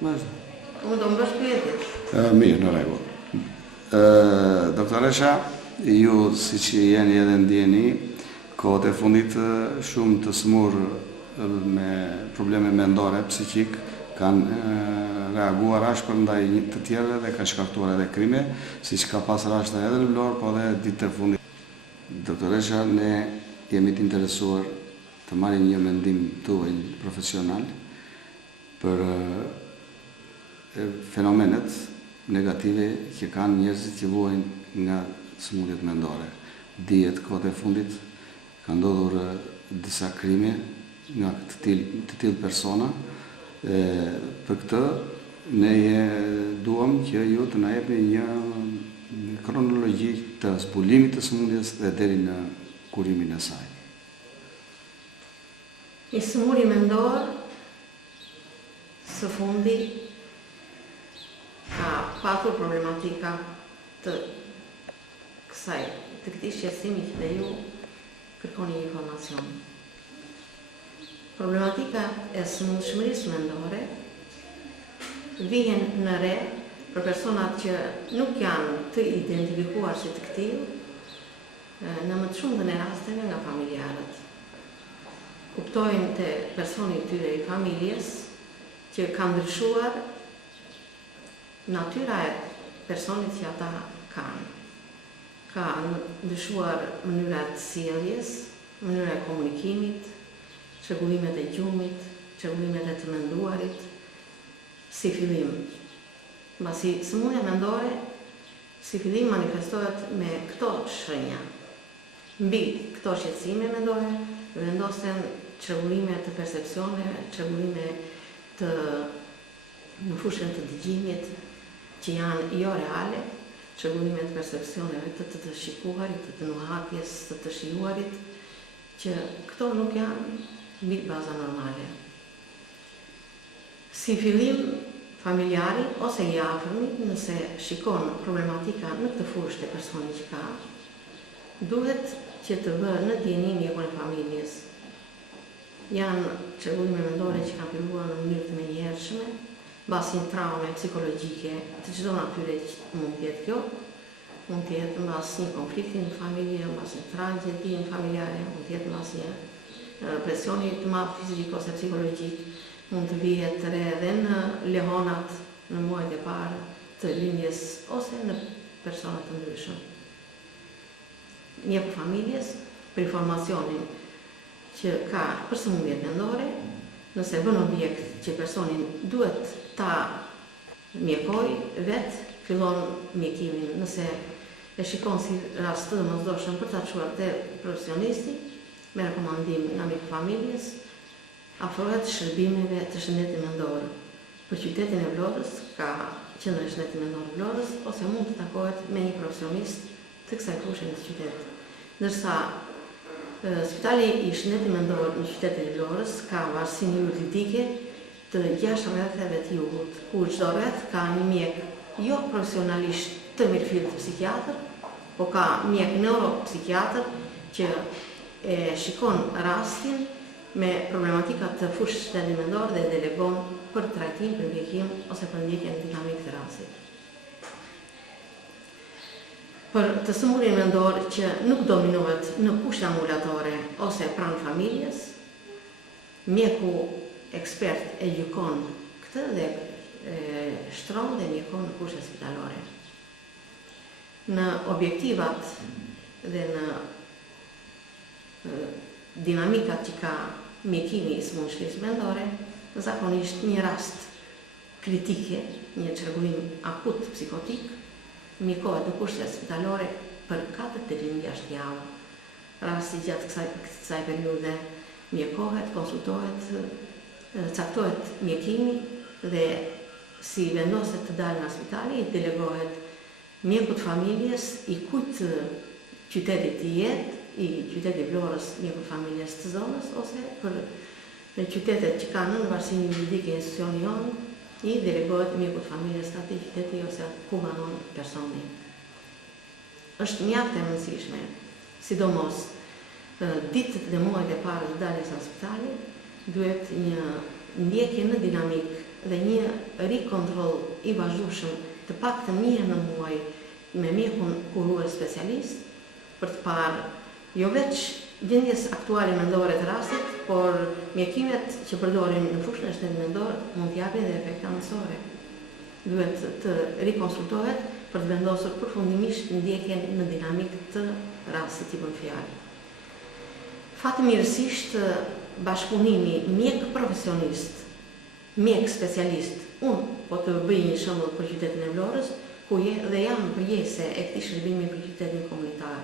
Unë do më bësh pyetje. Mirë, në rregull. Doktoresha, ju si që jeni edhe ndjeni, kohët e fundit shumë të smur me probleme mendore, psikik, kanë reaguar ashpër ndaj një të tjerëve dhe kanë shkaktuar edhe krime, si që ka pas rashte edhe në Vlorë, po edhe ditë të fundit. Doktoresha, ne jemi të interesuar të marrim një mendim tuaj profesional për fenomenet negative që kanë njerëzit që vuajnë nga sëmundjet mendore. Dihet kohët e fundit ka ndodhur disa krime nga të tillë persona. Për këtë ne duam që ju të na jepni një kronologji të zbulimit të sëmundjes dhe deri në kurimin e saj. Një sëmundje mendore së fundi ka patur problematika të këtij shqetësimi që dhe ju kërkoni informacion. Problematika e sëmundshmërisë mendore vihen në re për personat që nuk janë të identifikuar si të këtij, në më të shumtën e rasteve nga familjarët. Kuptojnë të personi tyre i familjes që ka ndryshuar natyra e personit që ata kanë. Ka ndryshuar mënyra të sjelljes, mënyra e komunikimit, çrregullimet e gjumit, çrregullimet e të menduarit, si fillim. Mbasi sëmundja mendore si fillim manifestohet me këto shenja. Mbi këto shqetësime mendore vendosen çrregullime të percepcioneve, çrregullime të në fushën të dëgjimit që janë jo reale, çrregullime të percepcioneve të shikuarit, të nuhatjes, të shijuarit, që këto nuk janë mbi baza normale. Si fillim, familjari ose i afërmi, nëse shikon problematika në këtë fushë të personit që ka, duhet që të vë në dieni mjekun e familjes. Janë çrregullime mendore që kanë filluar në mënyrë të menjëhershme, mbas një traume psikologjike të çdo natyre që mund të jetë kjo, mund të jetë mbas një konflikti në familje, mbas një tragjedie familjare, mund të jetë mbas një presioni të madh fizik ose psikologjik, mund të vihet të re edhe në lehonat në muajt e parë të lindjes ose në persona të ndryshëm. Mjeku familjes për informacionin që ka për sëmundjet mendore, nëse vën objekt që personin duhet ta mjekoj vetë, fillon mjekimin. Nëse e shikon si rast të domosdoshëm për ta çuar te profesionisti, me rekomandim nga mjeku familjes, afrohet shërbimeve të shëndetit mendor. Për qytetin e Vlorës ka qendrën e shëndetit mendor Vlorës ose mund të takohet me një profesionist të kësaj fushë në qytet. Ndërsa Spitali i Shëndetit Mendor në qytetin e Vlorës ka varësinë juridike të 6 rrethave të jugut, ku çdo rreth ka një mjek jo profesionalisht të mirëfillt psikiatër, po ka mjek neuropsikiatër që e shikon rastin me problematika të fushës shtetit mendor dhe delegon për trajtim, për ndjekim ose për ndjekjen dinamike të rastit. Për të sëmundjen mendore që nuk dominohet në kushte ambulatore ose pranë familjes, mjeku ekspert e gjykon këtë dhe shtron dhe mjekon në kushte spitalore. Në objektivat dhe në dinamikat që ka mjekimi i sëmundshmërisë mendore, zakonisht një rast kritike, një çrregullim akut psikotik, mjekohet në kushte spitalore për 4 deri në 6 javë. Rasti gjatë kësaj periudhe mjekohet, konsultohet, caktohet mjekimi dhe si vendoset të dalë nga spitali, delegohet mjekut familjes i kujt qytetit të jetë, i qytetit Vlorës mjekut familjes të zonës, ose për qytetet që kanë në varësinë juridike institucioni jonë, i delegohet mjekut familjes të atij qyteti ose ku banon personi. Është mjaft e rëndësishme, sidomos ditët dhe muajt e parë të daljes nga spitali, duhet një ndjekje në dinamik dhe një rikontroll i vazhdueshëm të paktën një herë në muaj me mjekun kuruar specialist për të parë jo veç gjendjes aktuale mendore të rastit, por mjekimet që përdorin në fushën e shtetit mendor mund t'japin dhe efekte anësore. Duhet të rikonsultohet për të vendosur përfundimisht ndjekjen në dinamik të rastit që bën fjalë. Fatmirësisht bashkëpunimi mjek profesionist, mjek specialist, unë po të bëj një shembull për qytetin e Vlorës, ku dhe jam përgjese e këtij shërbimi për qytetin kombëtar.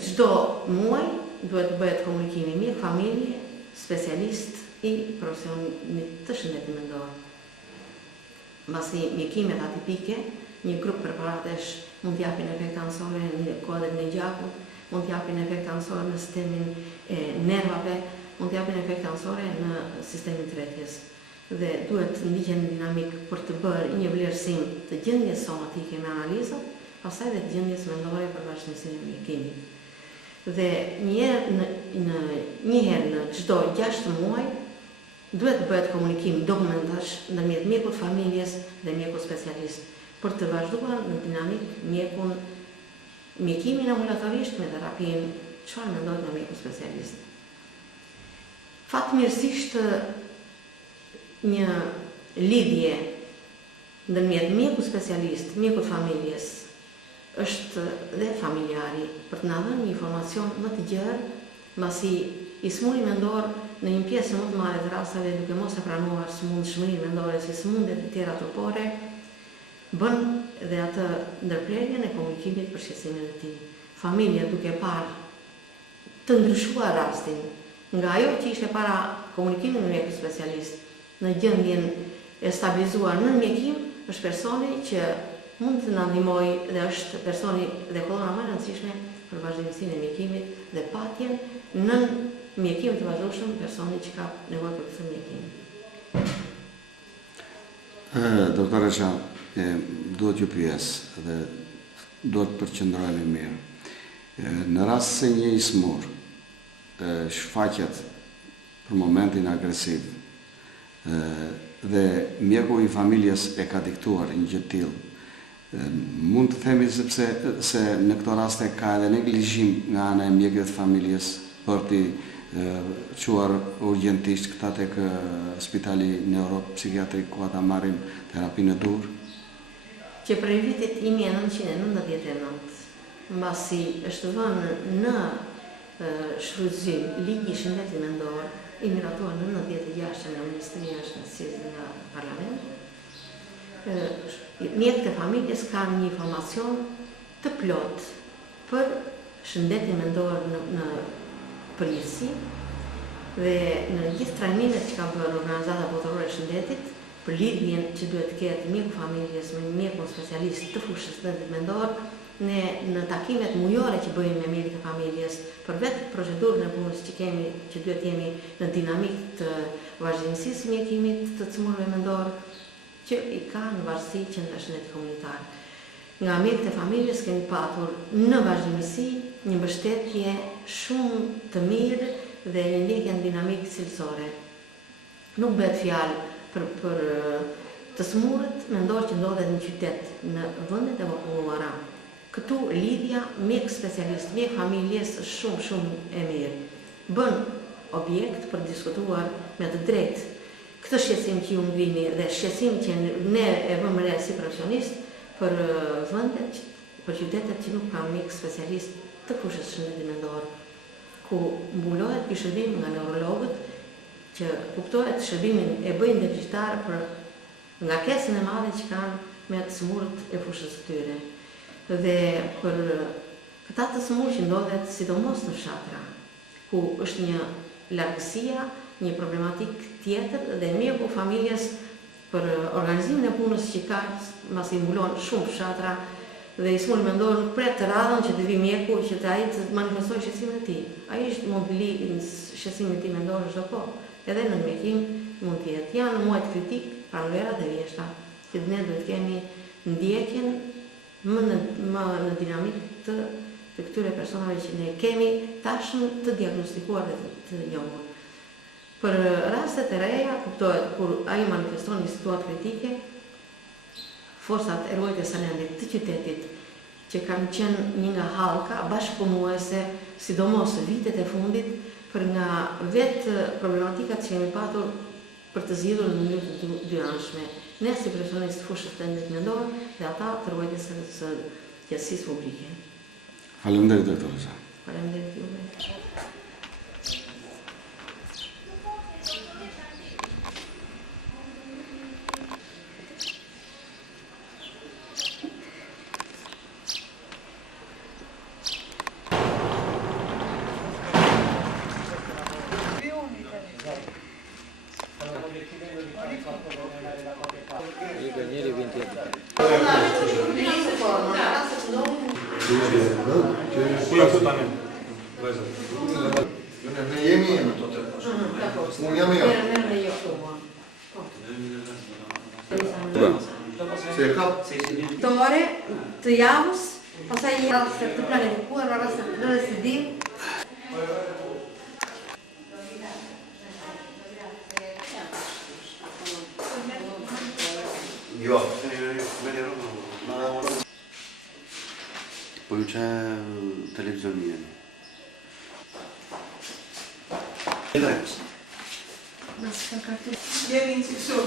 Çdo muaj duhet të bëhet komunikimi mjek familje, specialist i profesionit të shëndetit mendor. Mbasi mjekimet atipike, një grup preparatesh mund t'japin efekte anësore në kodrin e gjakut, mund t'japin efekte anësore në sistemin e nervave, mund t'japin efekte anësore në sistemin tretjes. Dhe duhet të ndiqen në dinamik për të bërë një vlerësim të gjendjes somatike me analizat, pastaj dhe të gjendjes mendore për vazhdimsinë e mjekimit. Dhe një herë në çdo 6 muaj duhet të bëhet komunikim dokumentash ndërmjet mjekut familjes dhe mjekut specialist për të vazhduar në dinamik mjekimin ambulatorisht me terapinë çfarë mendohet nga mjeku specialist. Fatmirësisht një lidhje ndërmjet mjekut specialist, mjekut familjes është dhe familjari për të na dhënë një informacion më të gjerë, mbasi i smuri mendor në një pjesë më të madhe të rasteve duke mos e pranuar sëmundshmërinë mendore si sëmundjet e tjera trupore, bën dhe atë ndërprerjen e komunikimit për shqetësimin e tij. Familja duke parë të ndryshuar rastin nga ajo që ishte para komunikimit me mjekun specialist në gjendjen e stabilizuar në mjekim, është personi që mund të na ndihmojë dhe është personi dhe kolona më e rëndësishme për vazhdimsinë e mjekimit dhe patjen në mjekim të vazhdueshëm personi që ka nevojë për këtë mjekim. Doktoresha, duhet ju pyes dhe duhet përqendrohemi mirë. Në rast se një i smur shfaqet për momentin agresiv dhe mjeku i familjes e ka diktuar një gjë të tillë, mund të themi se në këto raste ka edhe neglizhim nga ana e mjekëve të familjes për t'i quar urgjentisht këta tek spitali neuropsikiatrik ku ata marrin terapinë e dur? Që prej vitit 1999, mbasi është vënë në shfrytëzim ligji i shëndetit mendor, i miratuar në 96 nga Ministria e Shëndetësisë dhe nga Parlament, mjekët e familjes kanë një informacion të plot për shëndetin mendor në përgjithësi dhe në gjithë trajnimet që ka bërë Organizata Botërore e Shëndetit për lidhjen që duhet të ketë mjeku familjes me mjekun specialist të fushës së shëndetit mendor, ne në takimet mujore që bëjmë me mjekët e familjes për vetë procedurën e punës që kemi, që duhet jemi në dinamik të vazhdimësisë së mjekimit të smurëve mendor, që i ka në varësi qendra shëndetit komunitar. Nga mjekët e familjes kemi patur në vazhdimësi një mbështetje shumë të mirë dhe një ndjekje në dinamikë cilësore. Nuk bëhet fjalë për të smurët mendor që ndodhet në qytet, në vendet e punuara. Këtu lidhja mjek specialist, mjek familjes është shumë e mirë. Bën objekt për diskutuar me të drejtë këtë shqetësim që ju ngrini dhe shqetësim që ne e vëmë re si profesionist për vendet, për qytetet që nuk kanë mjek specialist të fushës së shëndetit mendor, ku mbulohet ky shërbim nga neurologët që kuptohet shërbimin e bëjnë deficitar për ngarkesën e madhe që kanë me të smurët e fushës së tyre. Dhe për këta të smurë që ndodhet sidomos në fshatra, ku është një largësia, një problematik tjetër dhe mjeku familjes për organizimin e punës që ka, mbasi i mbulon shumë fshatra dhe i smuri mendor nuk pret të radhën që të vi mjeku që të ai të manifestojë shqetësimin e tij. Ai mund të lidhë shqetësimin e tij mendor çdo kohë. Edhe në mjekim mund të jetë. Janë muaj kritik, pranverat e vjeshta, që ne duhet kemi ndjekjen më në dinamik të këtyre personave që ne kemi tashmë të diagnostikuar dhe të njohur. Për rast rastet e reja, kuptohet, kur ai manifeston një situatë kritike, forcat e ruajtjes së rendit të qytetit, që kanë qenë një nga hallka bashkëpunuese, sidomos vitet e fundit, për nga vetë problematikat që kemi patur për të zgjidhur në mënyrë të dynamshme. Ne si profesionistë fushës të rendit mendor dhe ata të ruajtjes së qetësisë publike. Faleminderit doktoresa. Faleminderit juve. Ne jemi në to të unë jam jo. Se e kap Tore të javës, pastaj një rast të planifikuar, në rast të residim. Jo. Po ju që televizion jeni? Jemi në cikësu.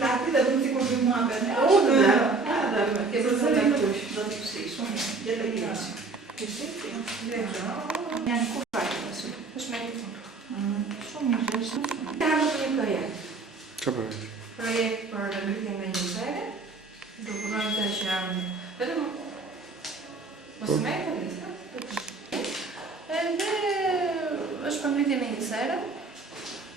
Lati dhe dhëmë të kur bëjmë mua bërë. Ke përse në kush. Do të pësi, shumë. Gjete i nësi. Kështë? Janë ku fajtë nësi. Është me të fundë. Shumë në gjeshtë. Ka në të një projekt. Që projekt? Projekt për ngritjen me një sere. Dokumente që janë vetëm mos me të lista. Edhe është për ngritjen me një sere.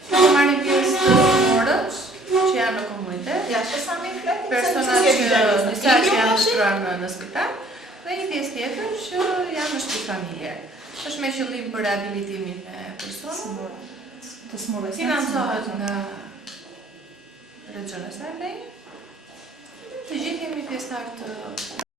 Që marrin pjesë të morës që janë në komunitet. Ja, që sa mi fletin. Persona disa që janë shtruar në spital. Dhe një pjesë tjetër që janë në shtëpi familje. Është me qëllim për rehabilitimin e personave. Të smurës. Financohet nga Regione Sardinjë. Të gjithë jemi pjesëtar të